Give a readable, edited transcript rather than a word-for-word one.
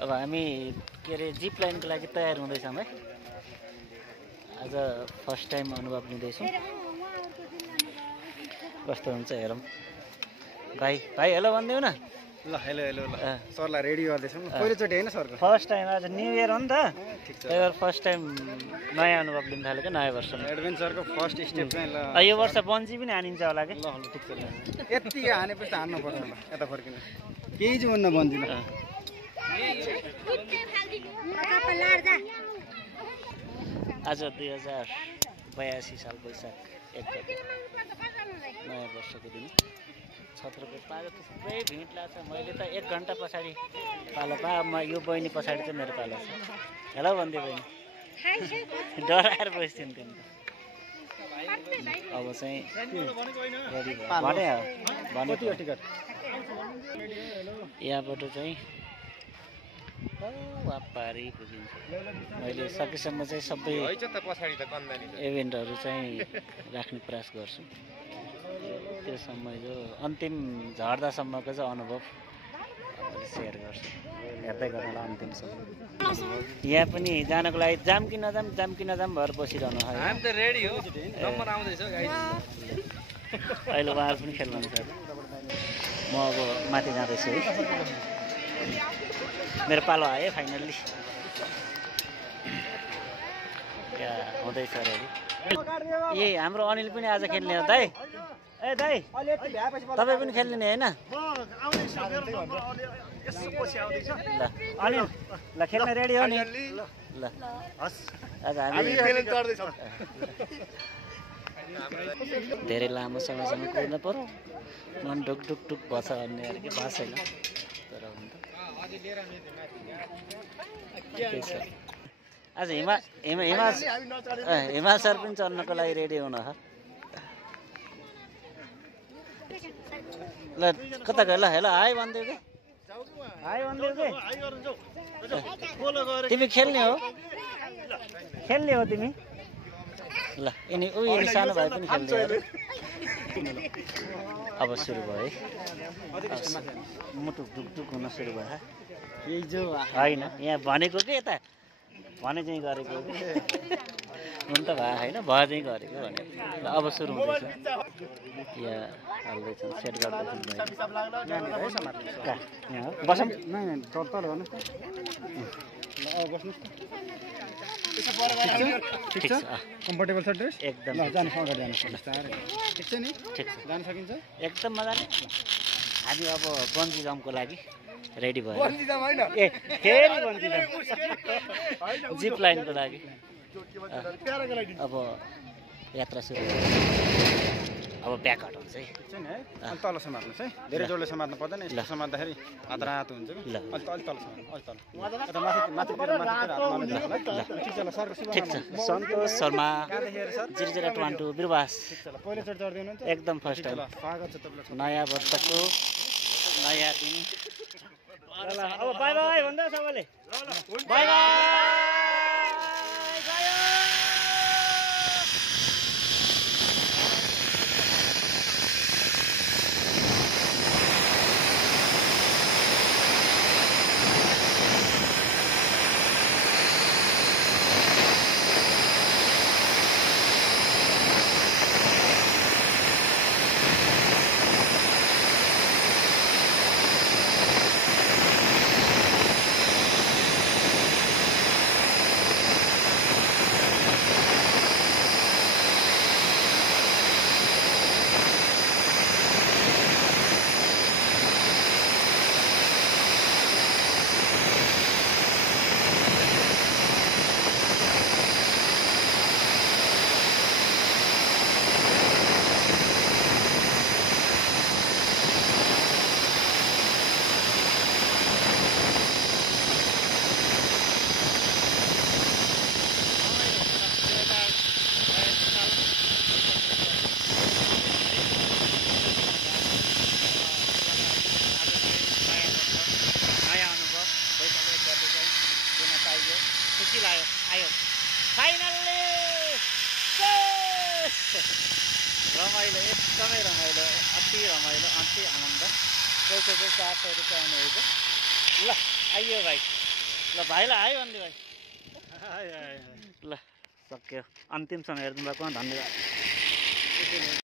अब हामी के अरे जिप लाइनको लागि तयार हुँदैछौँ है। आज फर्स्ट टाइम अनुभव लिँदैछौँ, कस्तो हुन्छ हेरौँ। भाइ हेलो भनिदेऊ न। ल हेलो हेलो ल सरलाई रेडी गर्दैछौँ। पहिलोचोटि होइन सरको फर्स्ट टाइम, आज न्यू इयर हो नि त। त्यही भएर फर्स्ट टाइम नयाँ अनुभव लिन थालेको नयाँ वर्षमा। एडभेन्चरको फर्स्ट स्टेप चाहिँ ल यो वर्ष बन्जी पनि हानिन्छ होला कि। ल ठिक छ। यति हानेपछि त हान्नु पर्छ होला यता फर्किनु केही चाहिँ भन्न बन्दिन। आज 2082 साल वैशाख 1 गते नयाँ वर्षको दिन छत्रको पालो थुप्रै भिड लाग्छ। मैले त 1 घन्टा पछाडि पालो पाएँ। यो बहिनी पछाडि चाहिँ मेरो पालो छ। हेलो भनिदियो बहिनी। डराएर बस्थिन् तिमी त। अब चाहिँ रेडी भयो टिकट यहाँबाट चाहिँ वापारी पुगिन्छ। मैले सकेसम्म चाहिँ सबै इभेन्टहरू चाहिँ राख्ने प्रयास गर्छु। त्यो समय जो अन्तिम झर्दासम्मको चाहिँ अनुभव सेयर गर्छु। हेर्दै गर्नुलाई अन्तिमसम्म। यहाँ पनि जानको लागि जाम कि नजाम भएर बसिरहनु। हामी त रेडी हो। नम्बर आउँदैछ गाइस। अहिले उहाँहरू पनि खेल्नुहुन्छ। म अब माथि जाँदैछु है। मेरो पालो आयो फाइनल्ली। यहाँ हुँदैछ रेडी। ए हाम्रो अनिल पनि आज खेल्ने हो दाइ। ए दाइ तपाईँ पनि खेल्ने नि होइन? ल अनिल ल खेल्ने रेडी हो नि? ल आज हामी धेरै लामो समयसम्म कुद्नु पर्यो। मन ढुक भन्छ भन्ने अरे के भएको छैन तर हुन्छ। आज हिमा सर पनि चढ्नको लागि रेडी हुन। ल कता गयो? ल हेलो हाई भनिदेऊ कि। हाई भनिदेऊ कि। तिमी खेल्ने हो तिमी? ल यिनी सानो भाइ पनि खेल्दै हो। अब सुरु भयो है। मुटुक ढुकढुक हुन सुरु भयो। यही जो होइन यहाँ भनेको के यता भने चाहिँ गरेको हुन त भए होइन भए चाहिँ गरेको भने। ल अब सुरु हुँदैछ। यहाँ हाल्दैछ सेट गर्दैछ। यहाँ बसौँ तल गर्नुहोस् न। ल अब बस्नुहोस्। ठिक छ कम्फर्टेबल छ ड्रेस एकदम। ल जानुहोस् अगाडि जानुहोस्। ठिक छ नि? ठिक छ जान सकिन्छ एकदम मजाले। हामी अब बन्जी जम्पको लागि रेडी भयो। ए फेरि बन्जी जम्प जिप लाइनको लागि। अब यात्रा सुरु। अब ब्याक हटाउँछ है। ठिक छ नि है? अनि तल समात्नुहोस् है। धेरै जोडले समात्नु पर्दैन। यसो समात्दाखेरि हात रातो हुन्छ कि। ल अलि तल समात्नु अलि तल। यता माथितिर हात मार्नु ल। ठिक छ ल सरको शुभ ठिक छ। सन्तोष शर्मा कहाँदेखि सर? 0012 बिरवास। ठिक छ ल पहिलोचोटि चढ्दै हुनुहुन्छ? एकदम फर्स्ट टाइम। स्वागत छ तपाईँलाई। नयाँ वर्षको नयाँ दिन। अब बाई बाई भन्दा सबैले बाई बाई। रमाइलो एकदमै रमाइलो अति रमाइलो अति आनन्द। पैसा चाहिँ 400 रुपियाँ आउनु हुन्छ। ल आइयो भाइ। ल भाइलाई हाई भन्दै भाइ ल सक्यो अन्तिमसम्म हेरिदिनु भएको धन्यवाद